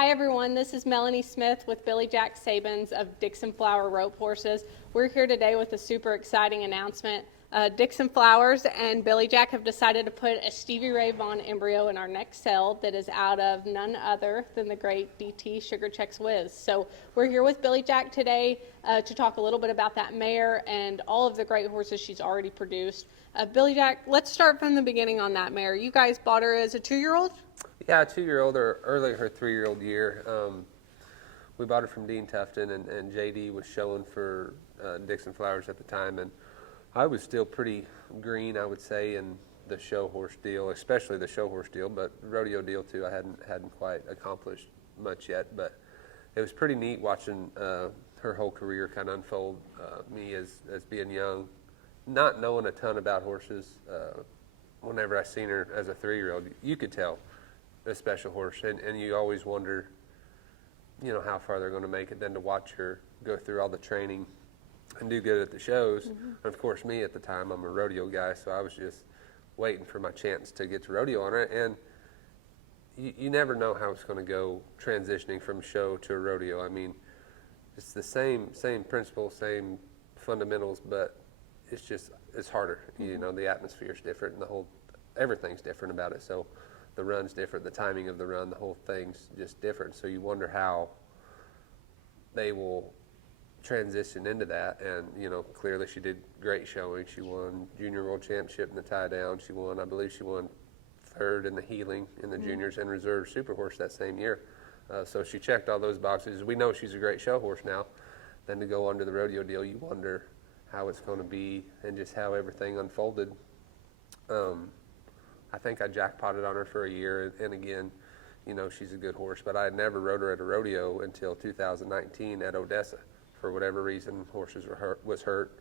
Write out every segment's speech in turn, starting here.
Hi everyone, this is Melanie Smith with Billy Jack Sabins of Dixon Flower Rope Horses. We're here today with a super exciting announcement. Dixon Flowers and Billy Jack have decided to put a Stevie Ray Vaughan embryo in our next sale that is out of none other than the great DT Sugar Chex Whiz. So we're here with Billy Jack today to talk a little bit about that mare and all of the great horses she's already produced. Billy Jack, let's start from the beginning on that mare. You guys bought her as a 2-year-old? Yeah, a 2-year-old, or early her 3-year-old year. We bought her from Dean Tufton, and JD was showing for Dixon Flowers at the time, and I was still pretty green, I would say, in the show horse deal, especially the show horse deal, but rodeo deal too. I hadn't quite accomplished much yet, but it was pretty neat watching her whole career kind of unfold. Me as being young, not knowing a ton about horses. Whenever I seen her as a 3-year-old, you could tell a special horse, and you always wonder, how far they're going to make it. Then to watch her go through all the training and do good at the shows. Mm-hmm. And of course, me at the time, I'm a rodeo guy, so I was just waiting for my chance to get to rodeo on it. And you never know how it's going to go transitioning from show to a rodeo. I mean, it's the same principle, same fundamentals, but it's harder. Mm-hmm. The atmosphere's different, and everything's different about it. So the run's different, the timing of the run, the whole thing's just different. So you wonder how they will transition into that. And clearly she did great showing. She won junior world championship in the tie down. I believe she won 3rd in the heeling in the juniors and reserve super horse that same year. So she checked all those boxes. We know she's a great show horse now. Then to go under the rodeo deal, you wonder how it's going to be and just how everything unfolded. I think I jackpotted on her for a year, and again, she's a good horse, but I had never rode her at a rodeo until 2019 at Odessa. For whatever reason, was hurt.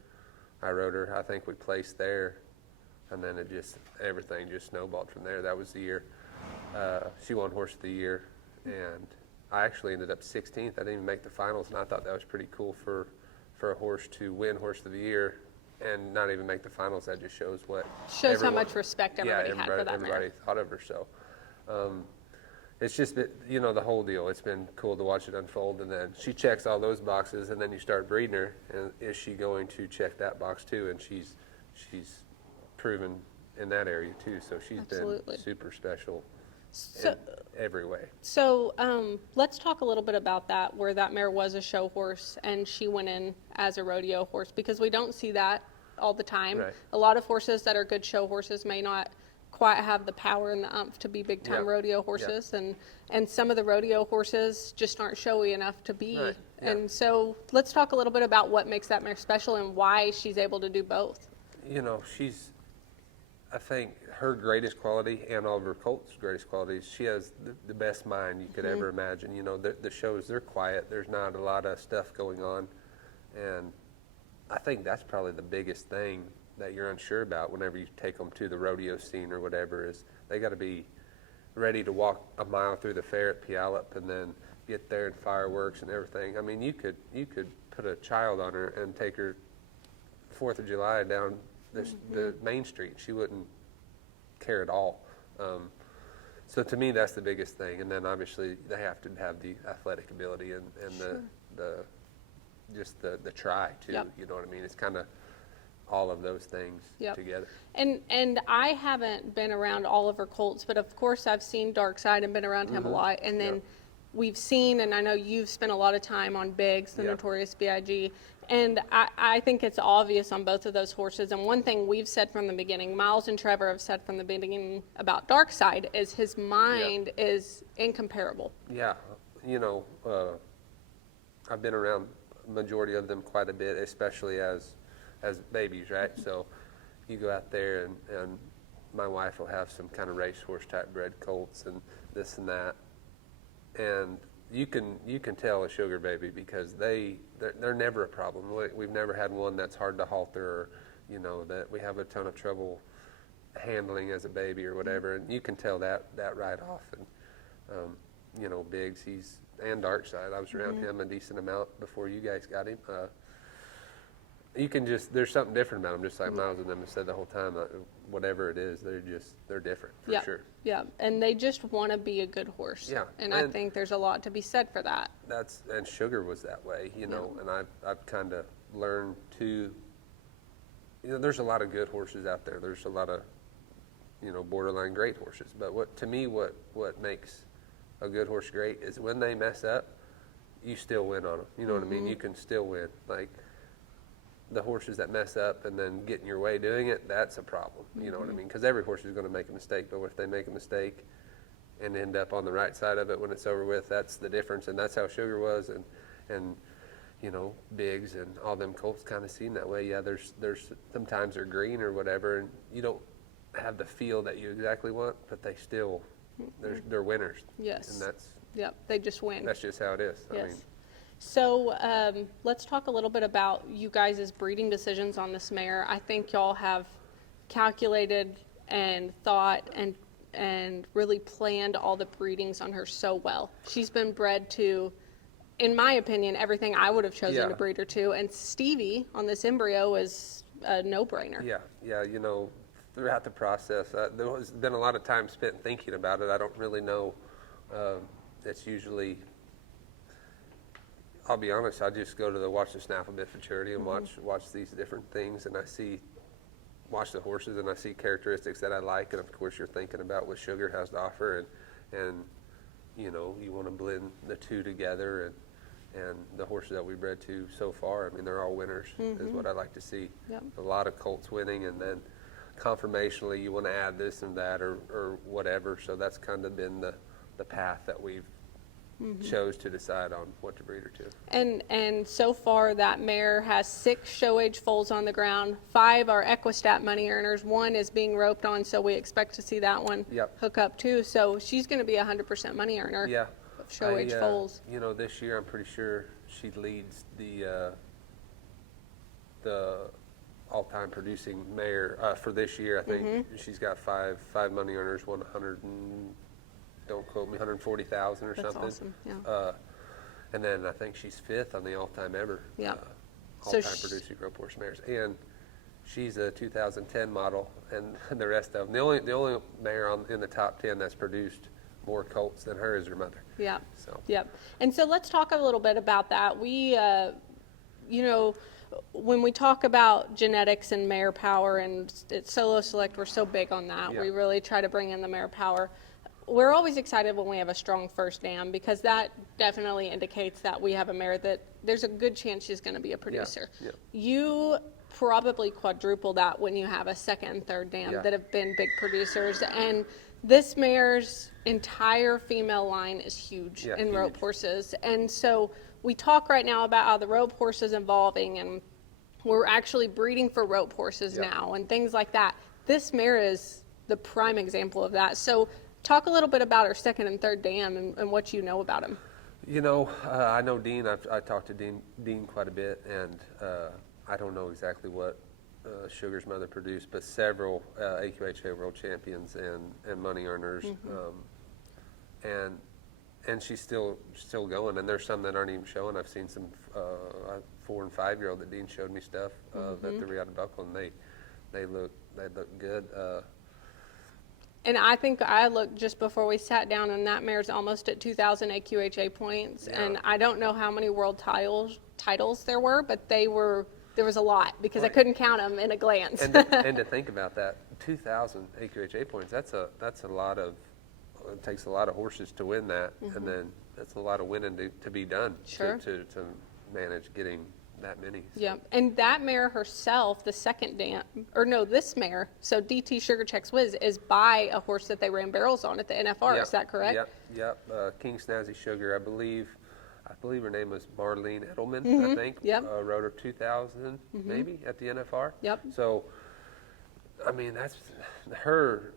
I rode her. I think we placed there, and then everything just snowballed from there. That was the year. She won Horse of the Year, and I actually ended up 16th. I didn't even make the finals, and I thought that was pretty cool for a horse to win Horse of the Year and not even make the finals. That just shows how much respect everybody had for that everybody mare. thought of her. So it's just been, the whole deal. It's been cool to watch it unfold, and then she checks all those boxes, and then you start breeding her, and is she going to check that box too? And she's proven in that area too. So she's Absolutely. Been super special in every way. So let's talk a little bit about that, where that mare was a show horse and she went in as a rodeo horse, because we don't see that all the time. Right. A lot of horses that are good show horses may not quite have the power and the umph to be big time rodeo horses, and some of the rodeo horses just aren't showy enough to be. Right. Yeah. And so let's talk a little bit about what makes that mare special and why she's able to do both. I think her greatest quality, and all of her colts' greatest qualities, she has the best mind you could ever imagine. The shows, they're quiet. There's not a lot of stuff going on. And I think that's probably the biggest thing that you're unsure about whenever you take them to the rodeo scene or whatever, is they got to be ready to walk a mile through the fair at Puyallup and then get there and fireworks and everything. I mean, you could put a child on her and take her 4th of July down the main street. She wouldn't care at all. So to me, that's the biggest thing. And then obviously they have to have the athletic ability and Sure. the try too. Yep. You know what I mean? It's kind of all of those things together. And I haven't been around all of her colts, but of course I've seen Dark Side and been around him a lot. And then we've seen, and I know you've spent a lot of time on Biggs, the Notorious B.I.G., and I think it's obvious on both of those horses. And one thing we've said from the beginning, Miles and Trevor have said from the beginning about Dark Side, is his mind is incomparable. Yeah. I've been around a majority of them quite a bit, especially as babies, right? So you go out there, and my wife will have some kind of racehorse type bred colts and this and that, and you can tell a sugar baby, because they're never a problem. We've never had one that's hard to halter, or that we have a ton of trouble handling as a baby or whatever, and you can tell that right off. And Biggs, and Dark Side, I was around him a decent amount before you guys got him. you can just, there's something different about them, just like Miles and them have said the whole time. Whatever it is, they're different for Yeah, sure. yeah, and they just want to be a good horse. Yeah, and I think there's a lot to be said for that. And Sugar was that way, you know. And I've kind of learned to, you know, there's a lot of good horses out there. There's a lot of, you know, borderline great horses. But what makes a good horse great is when they mess up, you still win on them. You know what I mean? You can still win. Like, the horses that mess up and then get in your way doing it, that's a problem. You know what I mean? Because every horse is going to make a mistake, but if they make a mistake and end up on the right side of it when it's over with, that's the difference. And that's how Sugar was, and you know, Biggs and all them colts kind of seem that way. Yeah, there's sometimes they're green or whatever, and you don't have the feel that you exactly want, but they still, they're winners. Yes. And Yep, they just win. that's just how it is. Yes. I mean, So let's talk a little bit about you guys' breeding decisions on this mare. I think y'all have calculated and thought and really planned all the breedings on her so well. She's been bred to, in my opinion, everything I would have chosen to breed her to. And Stevie on this Embryo is a no-brainer. Yeah, you know, throughout the process, there has been a lot of time spent thinking about it. I don't really know. It's usually, I'll be honest, I just go to the watch the snaffle bit futurity and watch these different things, and watch the horses, and I see characteristics that I like, and of course you're thinking about what Sugar has to offer, and you know, you want to blend the two together, and the horses that we bred to so far, I mean, they're all winners, is what I like to see. Yep. A lot of colts winning, and then conformationally you want to add this and that or whatever, so that's kind of been the path that we've chose to decide on what to breed her to. And so far that mare has 6 show age foals on the ground, 5 are Equistat money earners, 1 is being roped on, so we expect to see that one hook up too. So she's going to be 100% money earner. Yeah. Of show age foals. You know, this year I'm pretty sure she leads the all-time producing mare for this year. I think she's got five money earners, 100 and don't quote me, 140,000 or That's something. awesome. Yeah. And then I think she's 5th on the all-time ever. Yeah. All-time producing rope horse mares, and she's a 2010 model, and the rest of them. The only mare in the top 10 that's produced more colts than her is her mother. Yeah. So. Yep. And so let's talk a little bit about that. We, you know, when we talk about genetics and mare power and solo select, we're so big on that. Yeah. We really try to bring in the mare power. We're always excited when we have a strong first dam, because that definitely indicates that we have a mare that there's a good chance she's going to be a producer. Yeah. You probably quadruple that when you have a second and third dam that have been big producers. And this mare's entire female line is huge in rope horses. And so we talk right now about how the rope horse is evolving, and we're actually breeding for rope horses now and things like that. This mare is the prime example of that. So talk a little bit about her second and third dam and what you know about him. You know, I know Dean. I talked to Dean quite a bit, and I don't know exactly what Sugar's mother produced, but several AQHA world champions and money earners, and she's still going. And there's some that aren't even showing. I've seen some 4 and 5 year old that Dean showed me stuff at the Regatta Buckle, and they look good. And I think I looked just before we sat down, and that mare's almost at 2,000 AQHA points. Yeah. And I don't know how many world titles there were, but there was a lot, because I couldn't count them in a glance. And to think about that, 2,000 AQHA points, that's a lot of, it takes a lot of horses to win that, and then that's a lot of winning to be done to manage getting that many. So. Yeah, and that mare herself, the second dam, this mare, so DT Sugar Chex Whiz, is by a horse that they ran barrels on at the NFR. Is that correct? Yep. King Snazzy Sugar, I believe her name was Marlene Edelman, I think. Yep. Rode her 2000 maybe at the NFR. Yep. So, I mean, that's her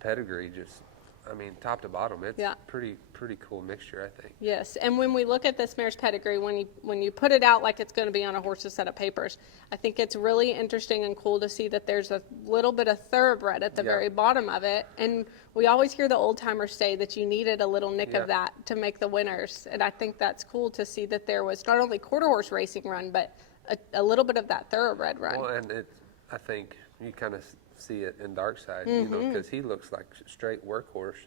pedigree. Just, I mean, top to bottom, it's pretty cool mixture, I think. Yes, and when we look at this mare's pedigree, when you put it out like it's going to be on a horse's set of papers, I think it's really interesting and cool to see that there's a little bit of thoroughbred at the very bottom of it. And we always hear the old timers say that you needed a little nick of that to make the winners. And I think that's cool to see that there was not only quarter horse racing run, but a little bit of that thoroughbred run. Well, and I think you kind of see it in Dark Side, you know, because he looks like straight workhorse,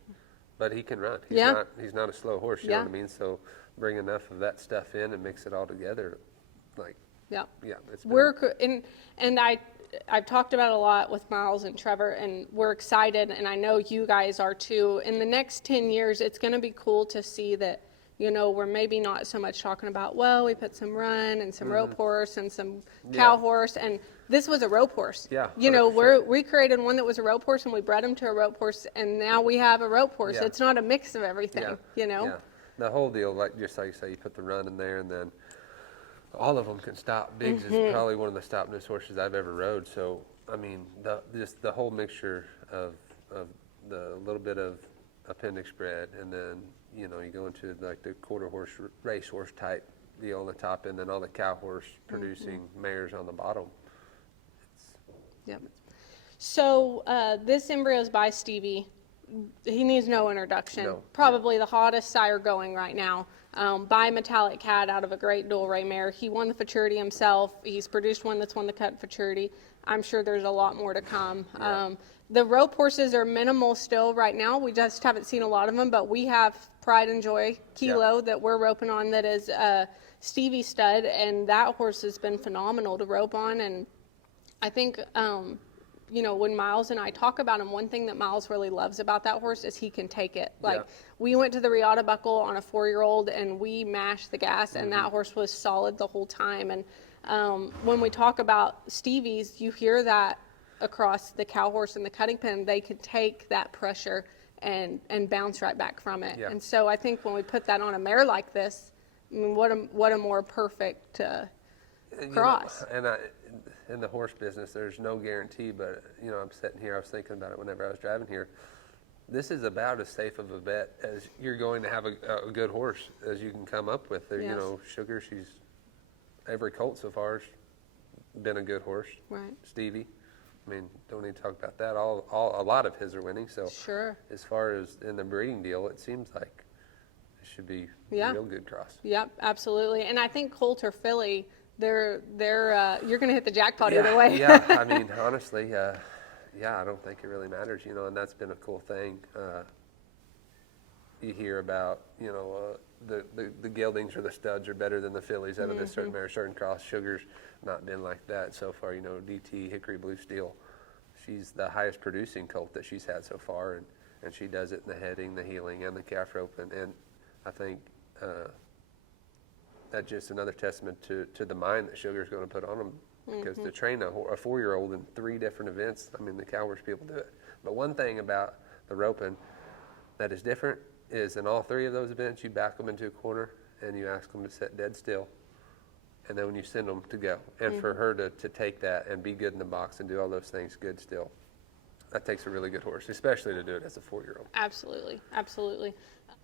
but he can run. He's not a slow horse, you know what I mean? So bring enough of that stuff in and mix it all together, like, it's and I've talked about it a lot with Miles and Trevor, and we're excited, and I know you guys are too. In the next 10 years, it's going to be cool to see that, you know, we're maybe not so much talking about, well, we put some run and some rope horse and some cow horse, and this was a rope horse. Yeah, you know, 100%. we created one that was a rope horse, and we bred him to a rope horse, and now we have a rope horse. Yeah. It's not a mix of everything, you know? Yeah, the whole deal, like just like you say, you put the run in there, and then all of them can stop. Biggs is probably one of the stopness horses I've ever rode. So, I mean, just the whole mixture of the little bit of appendix bred, and then, you know, you go into like the quarter horse, race horse type deal on the top, and then all the cow horse producing mares on the bottom. Yep. So this embryo is by Stevie. He needs no introduction. No. Probably the hottest sire going right now. By Metallic Cat out of a great dual ray mare. He won the futurity himself. He's produced one that's won the cut futurity. I'm sure there's a lot more to come. Yeah. The rope horses are minimal still right now. We just haven't seen a lot of them, but we have Pride and Joy Kilo that we're roping on that is Stevie stud, and that horse has been phenomenal to rope on. And I think, you know, when Miles and I talk about him, one thing that Miles really loves about that horse is he can take it. Like, we went to the Riata Buckle on a 4-year-old, and we mashed the gas, and that horse was solid the whole time. And when we talk about Stevies, you hear that across the cow horse and the cutting pen. They can take that pressure and bounce right back from it. Yeah. And so I think when we put that on a mare like this, I mean, what a more perfect cross. You know, and in the horse business, there's no guarantee, but, you know, I'm sitting here, I was thinking about it whenever I was driving here. This is about as safe of a bet as you're going to have a good horse as you can come up with. You know, Sugar, every colt so far has been a good horse. Right. Stevie, I mean, don't need to talk about that. A lot of his are winning. So Sure. as far as in the breeding deal, it seems like it should be a real good cross. Yep, absolutely. And I think colt or filly, they're you're going to hit the jackpot either way. Yeah, I mean, honestly, I don't think it really matters, you know, and that's been a cool thing. You hear about, you know, the geldings or the studs are better than the fillies out of this certain mare, certain cross. Sugar's not been like that so far, you know. DT, Hickory Blue Steel, she's the highest producing colt that she's had so far, and she does it in the heading, the heeling, and the calf rope, and I think that's just another testament to the mind that Sugar's going to put on them. Because to train a 4-year-old in 3 different events, I mean, the cow horse people do it. But one thing about the roping that is different is in all 3 of those events, you back them into a corner and you ask them to sit dead still. And then when you send them to go. And for her to take that and be good in the box and do all those things good still, that takes a really good horse, especially to do it as a 4-year-old. Absolutely, absolutely.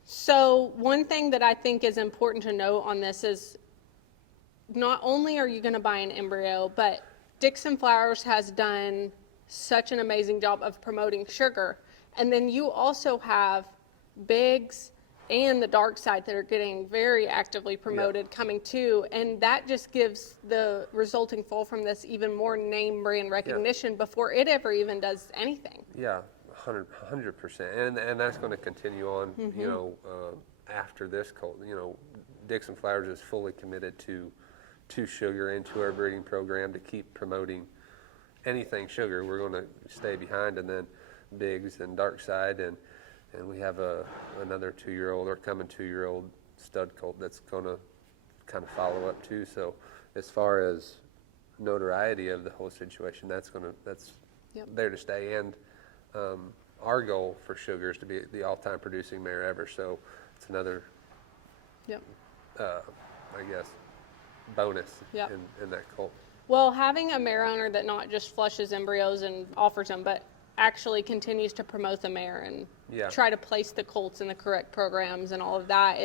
So one thing that I think is important to note on this is not only are you going to buy an embryo, but Dixon Flowers has done such an amazing job of promoting Sugar. And then you also have Biggs and the Dark Side that are getting very actively promoted coming too. And that just gives the resulting foal from this even more name brand recognition before it ever even does anything. Yeah, 100%. And that's going to continue on, you know, after this colt. You know, Dixon Flowers is fully committed to Sugar and to our breeding program to keep promoting anything Sugar. We're going to stay behind, and then Biggs and Dark Side, and we have another 2-year-old or coming 2-year-old stud colt that's going to kind of follow up too. So as far as notoriety of the whole situation, that's there to stay. And our goal for Sugar is to be the all-time producing mare ever. So it's another, I guess, bonus in that colt. Well, having a mare owner that not just flushes embryos and offers them, but actually continues to promote the mare and try to place the colts in the correct programs and all of that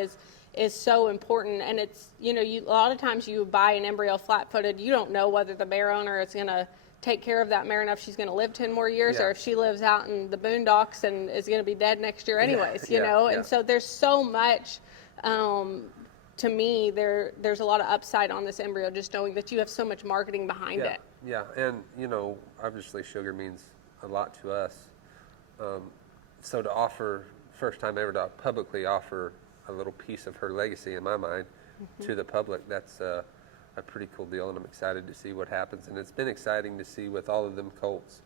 is so important. And it's, you know, a lot of times you buy an embryo flat-footed, you don't know whether the mare owner is going to take care of that mare enough she's going to live 10 more years, or if she lives out in the boondocks and is going to be dead next year anyways, you know. And so there's so much to me, there's a lot of upside on this embryo, just knowing that you have so much marketing behind Yeah, it. yeah, and obviously sugar means a lot to us. So to offer, first time ever to publicly offer a little piece of her legacy, in my mind, to the public, that's a pretty cool deal, and I'm excited to see what happens. And it's been exciting to see with all of them colts.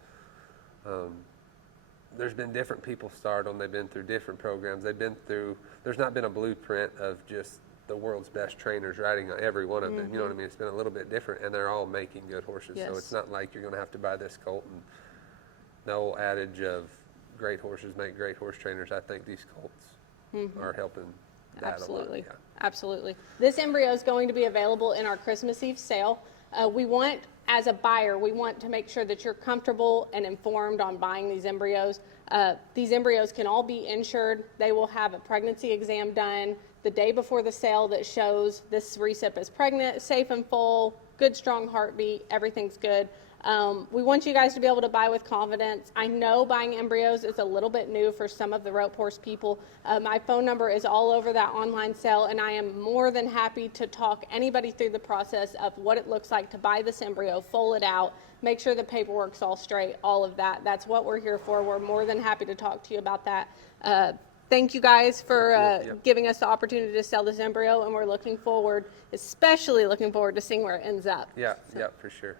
There's been different people start them. They've been through different programs. There's not been a blueprint of just the world's best trainers riding every one of them. You know what I mean? It's been a little bit different, and they're all making good horses. Yes. So it's not like you're going to have to buy this colt. And the old adage of great horses make great horse trainers, I think these colts are helping that Absolutely. a lot. Absolutely. This embryo is going to be available in our Christmas Eve sale. We want, as a buyer, we want to make sure that you're comfortable and informed on buying these embryos. These embryos can all be insured. They will have a pregnancy exam done the day before the sale that shows this recip is pregnant, safe and full, good strong heartbeat, everything's good. We want you guys to be able to buy with confidence. I know buying embryos is a little bit new for some of the rope horse people. My phone number is all over that online sale, and I am more than happy to talk anybody through the process of what it looks like to buy this embryo, foal it out, make sure the paperwork's all straight, all of that. That's what we're here for. We're more than happy to talk to you about that. Thank you guys for giving us the opportunity to sell this embryo, and we're especially looking forward to seeing where it ends up. Yeah, yeah, for sure.